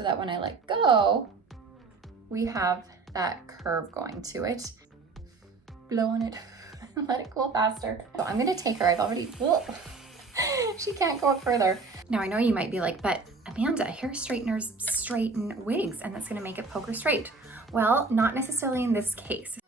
so that when I let go, we have that curve going to it. Blow on it, let it cool faster. So I'm gonna take her, I've already, she can't go up further. Now I know you might be like, but Amanda, hair straighteners straighten wigs and that's gonna make it poker straight. Well, not necessarily in this case.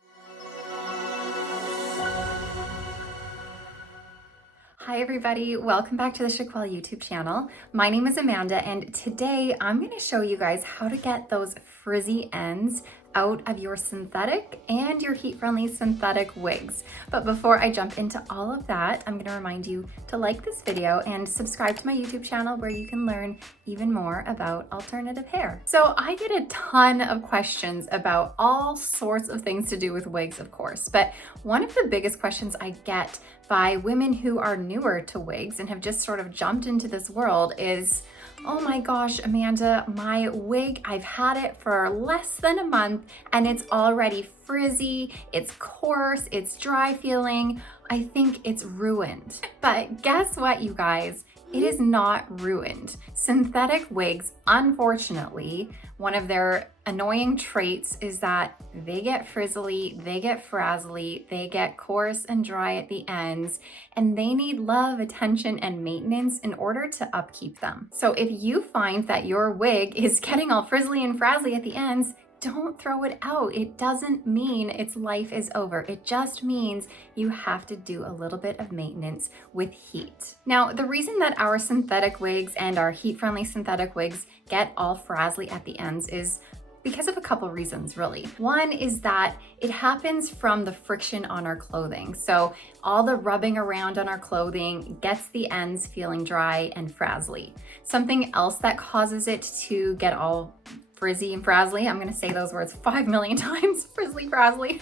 Hi everybody, welcome back to the Chiquel YouTube channel. My name is Amanda and today I'm going to show you guys how to get those frizzy ends out of your synthetic and your heat-friendly synthetic wigs. But before I jump into all of that, I'm going to remind you to like this video and subscribe to my YouTube channel where you can learn even more about alternative hair. So I get a ton of questions about all sorts of things to do with wigs, of course, but one of the biggest questions I get by women who are newer to wigs and have just sort of jumped into this world is, oh my gosh, Amanda, my wig, I've had it for less than a month and it's already frizzy, it's coarse, it's dry feeling. I think it's ruined. But guess what, you guys? It is not ruined. Synthetic wigs, unfortunately, one of their annoying traits is that they get frizzly, they get frazzly, they get coarse and dry at the ends, and they need love, attention, and maintenance in order to upkeep them. So if you find that your wig is getting all frizzly and frazzly at the ends, don't throw it out. It doesn't mean its life is over. It just means you have to do a little bit of maintenance with heat. Now, the reason that our synthetic wigs and our heat-friendly synthetic wigs get all frazzly at the ends is because of a couple reasons, really. One is that it happens from the friction on our clothing. So all the rubbing around on our clothing gets the ends feeling dry and frazzly. Something else that causes it to get all frizzy and frazzly, I'm gonna say those words 5 million times, frizzly, frazzly.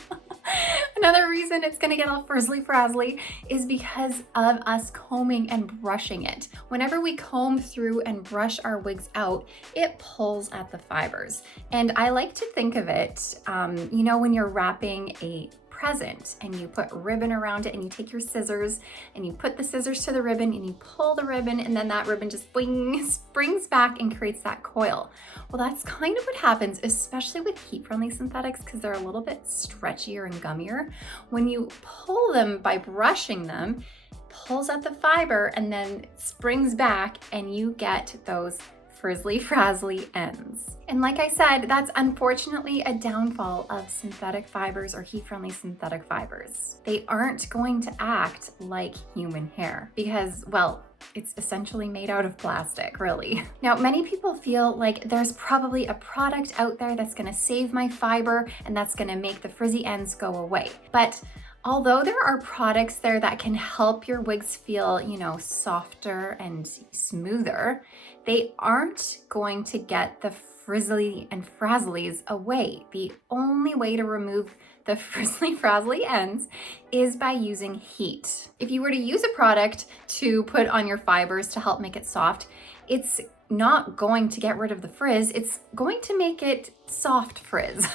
Another reason it's gonna get all frizzly, frazzly is because of us combing and brushing it. Whenever we comb through and brush our wigs out, it pulls at the fibers. And I like to think of it, you know, when you're wrapping a present and you put ribbon around it and you take your scissors and you put the scissors to the ribbon and you pull the ribbon and then that ribbon just springs back and creates that coil. Well, that's kind of what happens, especially with heat-friendly synthetics because they're a little bit stretchier and gummier. When you pull them by brushing them, pulls at the fiber and then springs back and you get those frizzly, frazzly ends. And like I said, that's unfortunately a downfall of synthetic fibers or heat-friendly synthetic fibers. They aren't going to act like human hair because, well, it's essentially made out of plastic, really. Now, many people feel like there's probably a product out there that's gonna save my fiber and that's gonna make the frizzy ends go away. But although there are products there that can help your wigs feel, you know, softer and smoother, they aren't going to get the frizzly and frazzlies away. The only way to remove the frizzly, frazzly ends is by using heat. If you were to use a product to put on your fibers to help make it soft, it's not going to get rid of the frizz, it's going to make it soft frizz,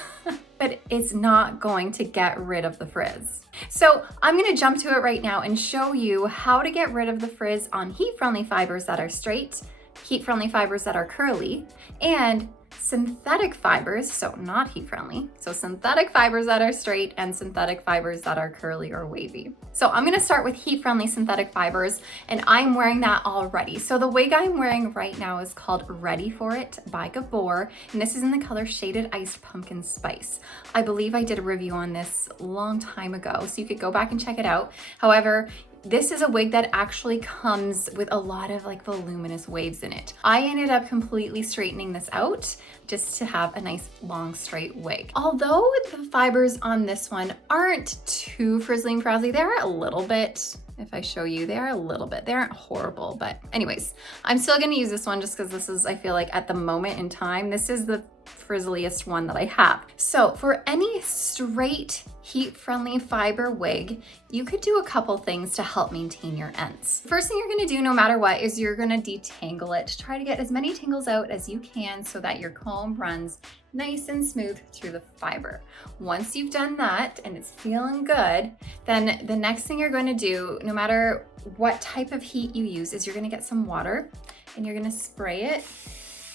but it's not going to get rid of the frizz. So I'm gonna jump to it right now and show you how to get rid of the frizz on heat-friendly fibers that are straight, heat-friendly fibers that are curly, and synthetic fibers, so not heat-friendly, so synthetic fibers that are straight and synthetic fibers that are curly or wavy. So I'm gonna start with heat-friendly synthetic fibers, and I'm wearing that already. So the wig I'm wearing right now is called Ready For It by Gabor, and this is in the color Shaded Iced Pumpkin Spice. I believe I did a review on this a long time ago, so you could go back and check it out. However, this is a wig that actually comes with a lot of like voluminous waves in it. I ended up completely straightening this out just to have a nice long straight wig. Although the fibers on this one aren't too frizzly and frazzly, they're a little bit, if I show you, they are a little bit, they aren't horrible, but anyways, I'm still gonna use this one just because this is, I feel like at the moment in time, this is the frizzliest one that I have. So for any straight heat-friendly fiber wig, you could do a couple things to help maintain your ends. First thing you're gonna do no matter what is you're gonna detangle it. Try to get as many tangles out as you can so that your comb runs nice and smooth through the fiber. Once you've done that and it's feeling good, then the next thing you're going to do, no matter what type of heat you use, is you're going to get some water and you're going to spray it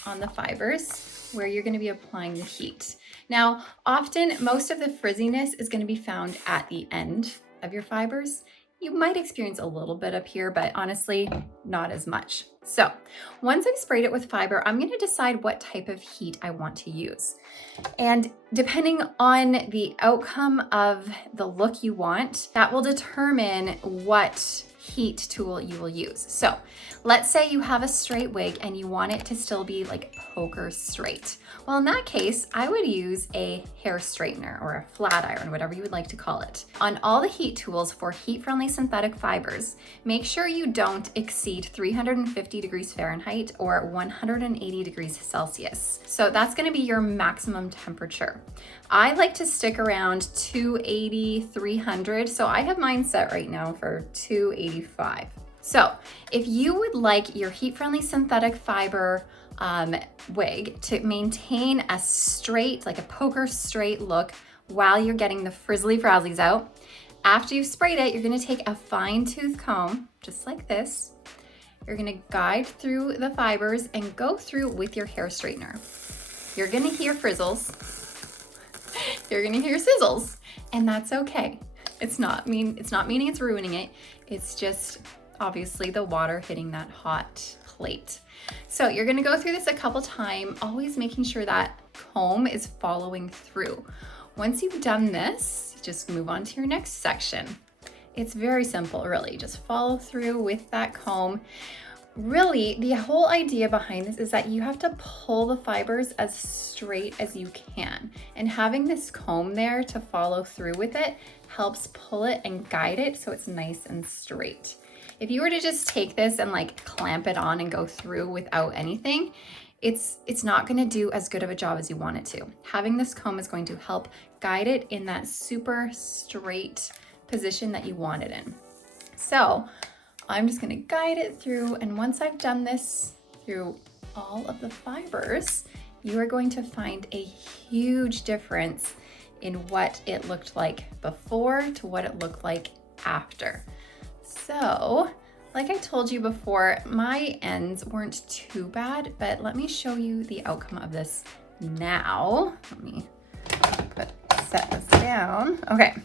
on the fibers. where you're going to be applying the heat. Now, often most of the frizziness is going to be found at the end of your fibers. You might experience a little bit up here, but honestly, not as much. So once I've sprayed it with fiber, I'm going to decide what type of heat I want to use. And depending on the outcome of the look you want, that will determine what heat tool you will use. So let's say you have a straight wig and you want it to still be like poker straight. Well, in that case, I would use a hair straightener or a flat iron, whatever you would like to call it. On all the heat tools for heat-friendly synthetic fibers, make sure you don't exceed 350 degrees Fahrenheit or 180 degrees Celsius. So that's going to be your maximum temperature. I like to stick around 280, 300. So I have mine set right now for 285. So if you would like your heat-friendly synthetic fiber wig to maintain a straight, like a poker straight look while you're getting the frizzly frazzlies out, after you've sprayed it, you're gonna take a fine tooth comb, just like this. You're gonna guide through the fibers and go through with your hair straightener. You're gonna hear frizzles. You're gonna hear sizzles, and that's okay. It's not meaning it's ruining it. It's just obviously the water hitting that hot plate. So you're gonna go through this a couple times, always making sure that comb is following through. Once you've done this, just move on to your next section. It's very simple, really. Just follow through with that comb. Really, the whole idea behind this is that you have to pull the fibers as straight as you can. And having this comb there to follow through with it helps pull it and guide it so it's nice and straight. If you were to just take this and like clamp it on and go through without anything, it's not gonna do as good of a job as you want it to. Having this comb is going to help guide it in that super straight position that you want it in. So I'm just gonna guide it through, and once I've done this through all of the fibers, you are going to find a huge difference in what it looked like before to what it looked like after. So, like I told you before, my ends weren't too bad, but let me show you the outcome of this now. Let me set this down. Okay,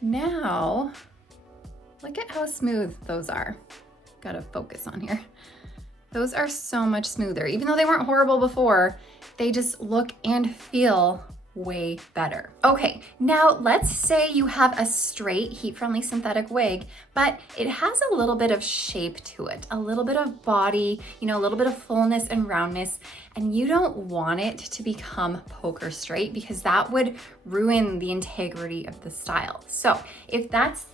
now look at how smooth those are. Gotta focus on here. Those are so much smoother. Even though they weren't horrible before, they just look and feel way better. Okay, now let's say you have a straight heat-friendly synthetic wig, but it has a little bit of shape to it, a little bit of body, you know, a little bit of fullness and roundness, and you don't want it to become poker straight because that would ruin the integrity of the style. So if that's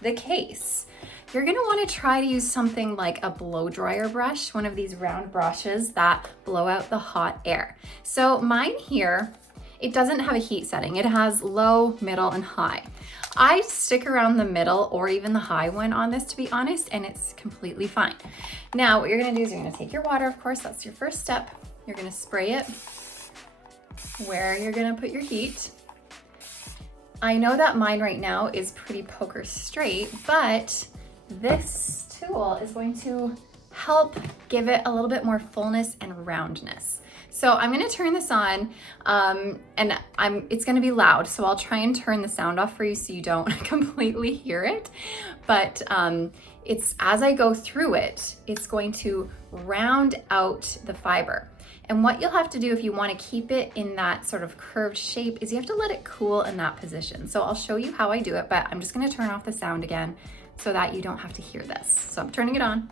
the case, you're gonna wanna try to use something like a blow dryer brush, one of these round brushes that blow out the hot air. So mine here, it doesn't have a heat setting. It has low, middle, and high. I stick around the middle or even the high one on this, to be honest, and it's completely fine. Now, what you're gonna do is you're gonna take your water, of course, that's your first step. You're gonna spray it where you're gonna put your heat. I know that mine right now is pretty poker straight, but this tool is going to help give it a little bit more fullness and roundness. So I'm gonna turn this on, and it's gonna be loud, so I'll try and turn the sound off for you so you don't completely hear it. But it's as I go through it, it's going to round out the fiber. And what you'll have to do if you wanna keep it in that sort of curved shape is you have to let it cool in that position. So I'll show you how I do it, but I'm just gonna turn off the sound again so that you don't have to hear this. So I'm turning it on.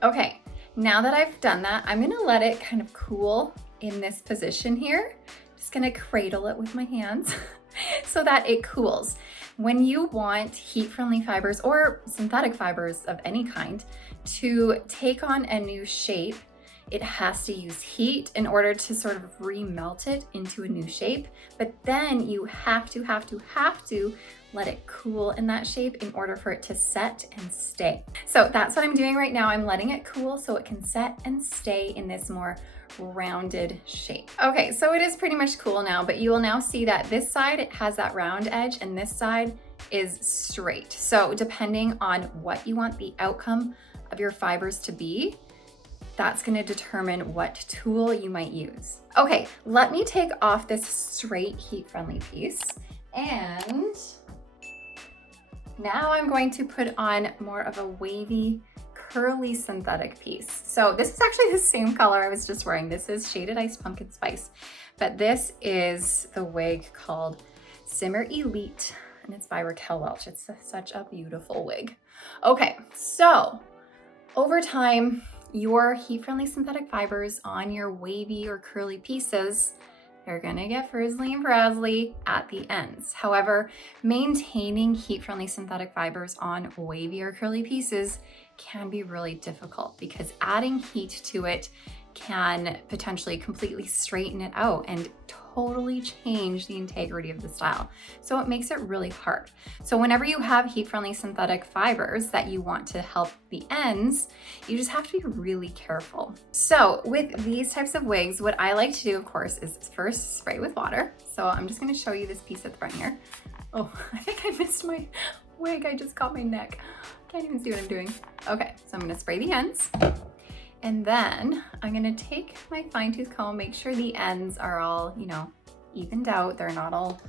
Okay, now that I've done that, I'm gonna let it kind of cool in this position here. Just gonna cradle it with my hands so that it cools. When you want heat-friendly fibers or synthetic fibers of any kind to take on a new shape, it has to use heat in order to sort of remelt it into a new shape. But then you have to let it cool in that shape in order for it to set and stay. So that's what I'm doing right now. I'm letting it cool so it can set and stay in this more rounded shape. Okay, so it is pretty much cool now, but you will now see that this side it has that round edge and this side is straight. So depending on what you want the outcome of your fibers to be, that's gonna determine what tool you might use. Okay, let me take off this straight heat-friendly piece, and now I'm going to put on more of a wavy, curly synthetic piece. So this is actually the same color I was just wearing. This is Shaded Ice Pumpkin Spice, but this is the wig called Simmer Elite, and it's by Raquel Welch. It's such a beautiful wig. Okay, so over time, your heat-friendly synthetic fibers on your wavy or curly pieces, they're gonna get frizzly and frazzly at the ends. However, maintaining heat-friendly synthetic fibers on wavy or curly pieces can be really difficult because adding heat to it can potentially completely straighten it out and totally change the integrity of the style. So it makes it really hard. So whenever you have heat-friendly synthetic fibers that you want to help the ends, you just have to be really careful. So with these types of wigs, what I like to do, of course, is first spray with water. So I'm just gonna show you this piece at the front here. Oh, I think I missed my wig. I just caught my neck. Can't even see what I'm doing. Okay, so I'm gonna spray the ends. And then I'm gonna take my fine tooth comb, make sure the ends are all, evened out. They're not all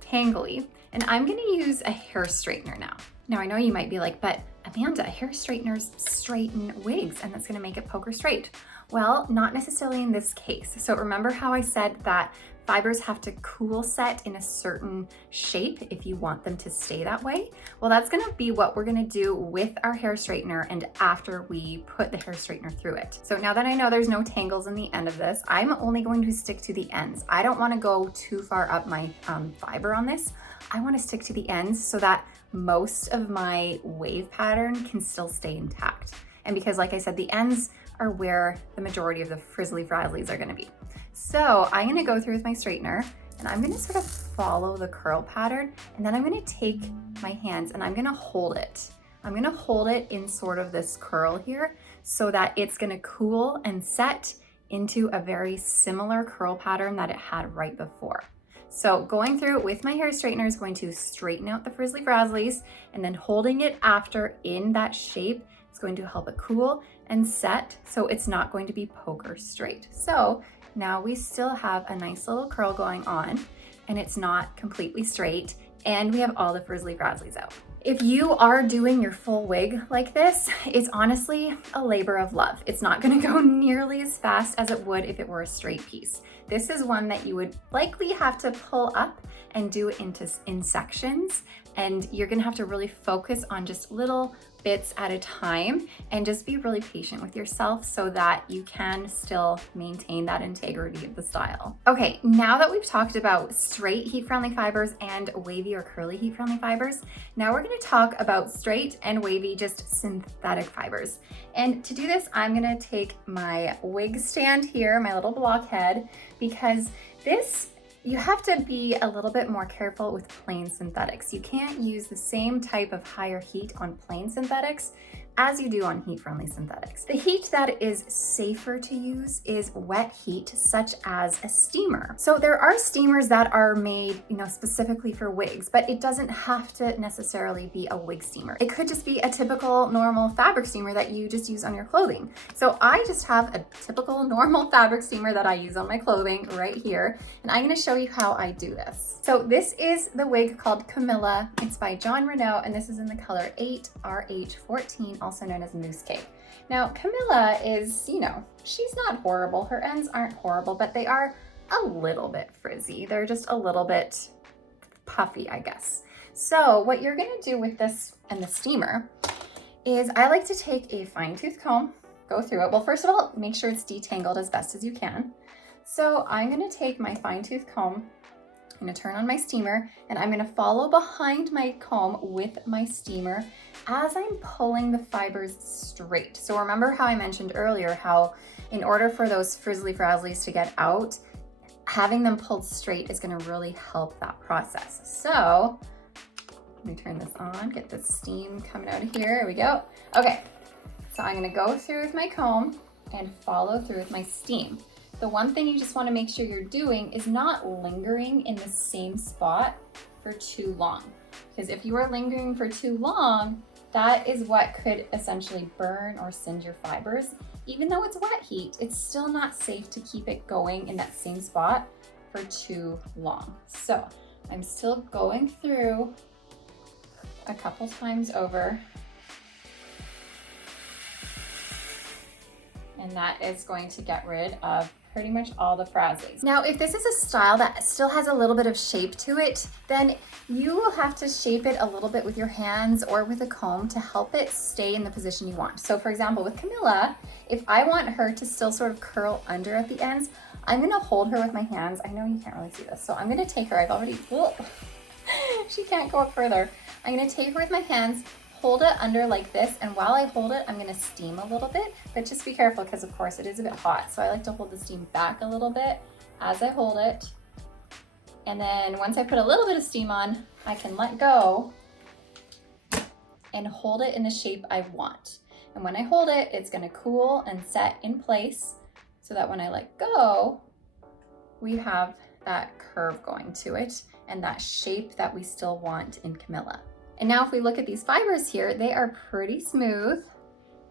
tangly. And I'm gonna use a hair straightener now. Now I know you might be like, but Amanda, hair straighteners straighten wigs and that's gonna make it poker straight. Well, not necessarily in this case. So remember how I said that fibers have to cool set in a certain shape if you want them to stay that way? Well, that's gonna be what we're gonna do with our hair straightener and after we put the hair straightener through it. So now that I know there's no tangles in the end of this, I'm only going to stick to the ends. I don't wanna go too far up my fiber on this. I wanna stick to the ends so that most of my wave pattern can still stay intact. And because like I said, the ends are where the majority of the frizzly frazzlies are gonna be. So I'm gonna go through with my straightener and I'm gonna sort of follow the curl pattern and then I'm gonna take my hands and I'm gonna hold it. I'm gonna hold it in sort of this curl here so that it's gonna cool and set into a very similar curl pattern that it had right before. So going through it with my hair straightener is going to straighten out the frizzly frazzlies and then holding it after in that shape is going to help it cool and set so it's not going to be poker straight. So now we still have a nice little curl going on and it's not completely straight and we have all the frizzly frazzlies out. If you are doing your full wig like this, it's honestly a labor of love. It's not gonna go nearly as fast as it would if it were a straight piece. This is one that you would likely have to pull up and do it in sections, and you're gonna have to really focus on just little bits at a time and just be really patient with yourself so that you can still maintain that integrity of the style. Okay, now that we've talked about straight heat-friendly fibers and wavy or curly heat-friendly fibers, now we're gonna talk about straight and wavy, just synthetic fibers. And to do this, I'm gonna take my wig stand here, my little blockhead, because you have to be a little bit more careful with plain synthetics. You can't use the same type of higher heat on plain synthetics as you do on heat-friendly synthetics. The heat that is safer to use is wet heat, such as a steamer. So there are steamers that are made, specifically for wigs, but it doesn't have to necessarily be a wig steamer. It could just be a typical normal fabric steamer that you just use on your clothing. So I just have a typical normal fabric steamer that I use on my clothing right here, and I'm gonna show you how I do this. So this is the wig called Camilla. It's by Jon Renau, and this is in the color 8RH14, also known as Mousse Cake. Now, Camilla is, she's not horrible. Her ends aren't horrible, but they are a little bit frizzy. They're just a little bit puffy, I guess. So what you're gonna do with this and the steamer is I like to take a fine tooth comb, go through it. Well, first of all, make sure it's detangled as best as you can. So I'm gonna take my fine tooth comb, I'm gonna turn on my steamer, and I'm gonna follow behind my comb with my steamer as I'm pulling the fibers straight. So remember how I mentioned earlier how in order for those frizzly frazzlies to get out, having them pulled straight is gonna really help that process. So let me turn this on, get the steam coming out of here. Here we go. Okay, so I'm gonna go through with my comb and follow through with my steam. The one thing you just want to make sure you're doing is not lingering in the same spot for too long. Because if you are lingering for too long, that is what could essentially burn or singe your fibers. Even though it's wet heat, it's still not safe to keep it going in that same spot for too long. So I'm still going through a couple times over. And that is going to get rid of pretty much all the frazzles. Now, if this is a style that still has a little bit of shape to it, then you will have to shape it a little bit with your hands or with a comb to help it stay in the position you want. So for example, with Camilla, if I want her to still sort of curl under at the ends, I'm gonna hold her with my hands. I know you can't really see this. So I'm gonna take her, I've already, she can't go up further. I'm gonna take her with my hands, hold it under like this, and while I hold it, I'm gonna steam a little bit, but just be careful because of course it is a bit hot. So I like to hold the steam back a little bit as I hold it. And then once I put a little bit of steam on, I can let go and hold it in the shape I want. And when I hold it, it's gonna cool and set in place so that when I let go, we have that curve going to it and that shape that we still want in Camilla. And now if we look at these fibers here, they are pretty smooth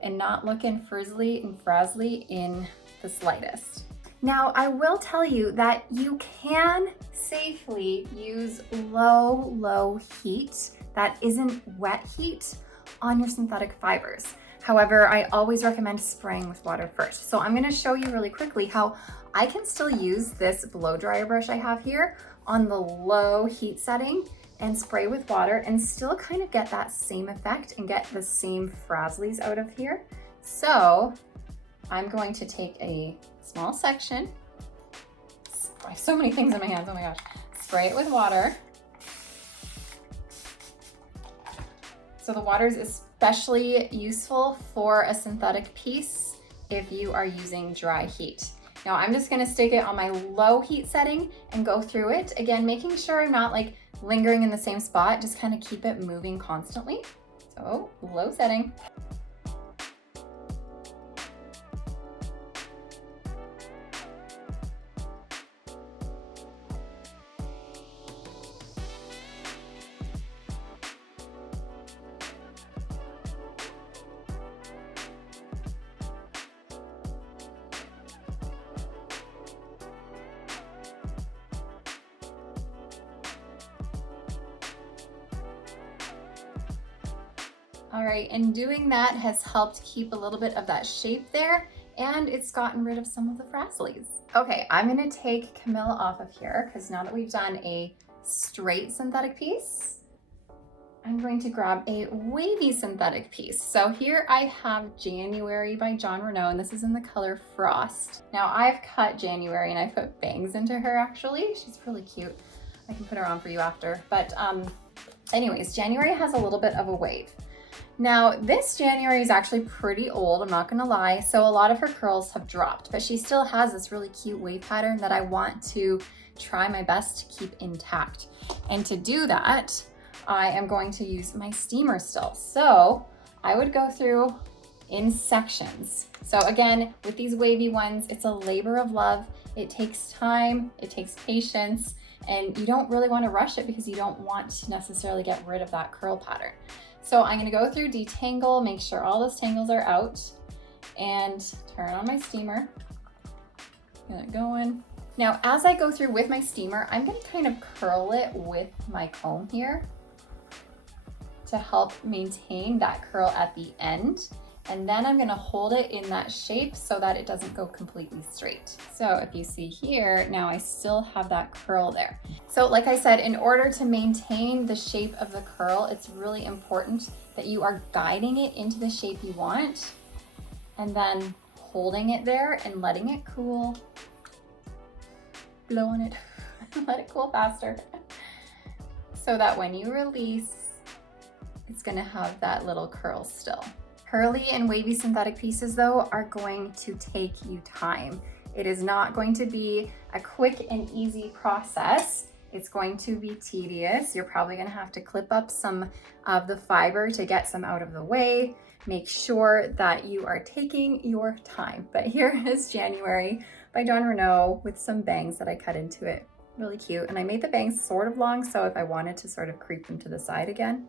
and not looking frizzly and frazzly in the slightest. Now, I will tell you that you can safely use low heat that isn't wet heat on your synthetic fibers. However, I always recommend spraying with water first. So I'm gonna show you really quickly how I can still use this blow dryer brush I have here on the low heat setting and spray with water and still kind of get that same effect and get the same frazzles out of here. So I'm going to take a small section, I have so many things in my hands, oh my gosh, spray it with water. So the water is especially useful for a synthetic piece if you are using dry heat. Now I'm just gonna stick it on my low heat setting and go through it. Again, making sure I'm not like lingering in the same spot, just kind of keep it moving constantly. So low setting. All right, and doing that has helped keep a little bit of that shape there, and it's gotten rid of some of the frazzles. Okay, I'm gonna take Camilla off of here because now that we've done a straight synthetic piece, I'm going to grab a wavy synthetic piece. So here I have January by Jon Renau, and this is in the color Frost. Now I've cut January and I put bangs into her actually. She's really cute. I can put her on for you after. But anyways, January has a little bit of a wave. Now this January is actually pretty old, I'm not gonna lie, so a lot of her curls have dropped, but she still has this really cute wave pattern that I want to try my best to keep intact. And to do that, I am going to use my steamer still. So I would go through in sections. So again, with these wavy ones, it's a labor of love. It takes time, it takes patience, and you don't really want to rush it because you don't want to necessarily get rid of that curl pattern. So I'm gonna go through detangle, make sure all those tangles are out, and turn on my steamer. Get it going. Now, as I go through with my steamer, I'm gonna kind of curl it with my comb here to help maintain that curl at the end. And then I'm gonna hold it in that shape so that it doesn't go completely straight. So if you see here, now I still have that curl there. So like I said, in order to maintain the shape of the curl, it's really important that you are guiding it into the shape you want and then holding it there and letting it cool, blowing it, let it cool faster. So that when you release, it's gonna have that little curl still. Curly and wavy synthetic pieces though are going to take you time. It is not going to be a quick and easy process. It's going to be tedious. You're probably gonna have to clip up some of the fiber to get some out of the way. Make sure that you are taking your time. But here is January by Jon Renau with some bangs that I cut into it. Really cute. And I made the bangs sort of long, so if I wanted to sort of creep them to the side again,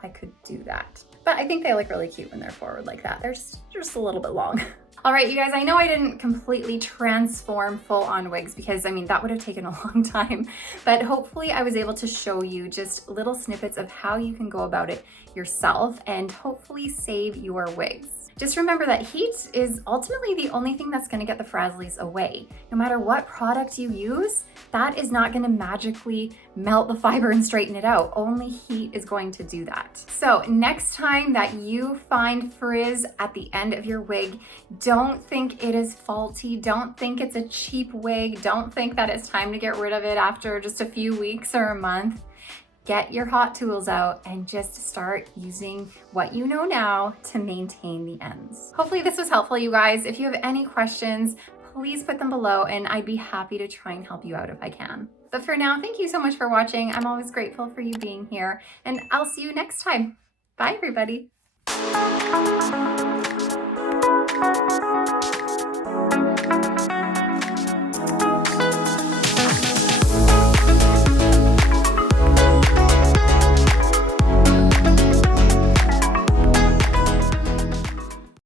I could do that. But I think they look really cute when they're forward like that. They're just a little bit long. All right, you guys, I know I didn't completely transform full on wigs because I mean, that would have taken a long time, but hopefully I was able to show you just little snippets of how you can go about it yourself and hopefully save your wigs. Just remember that heat is ultimately the only thing that's gonna get the frazzlies away. No matter what product you use, that is not gonna magically melt the fiber and straighten it out. Only heat is going to do that. So next time that you find frizz at the end of your wig, don't think it is faulty. Don't think it's a cheap wig. Don't think that it's time to get rid of it after just a few weeks or a month. Get your hot tools out and just start using what you know now to maintain the ends. Hopefully this was helpful, you guys. If you have any questions, please put them below and I'd be happy to try and help you out if I can. But for now, thank you so much for watching. I'm always grateful for you being here and I'll see you next time. Bye, everybody.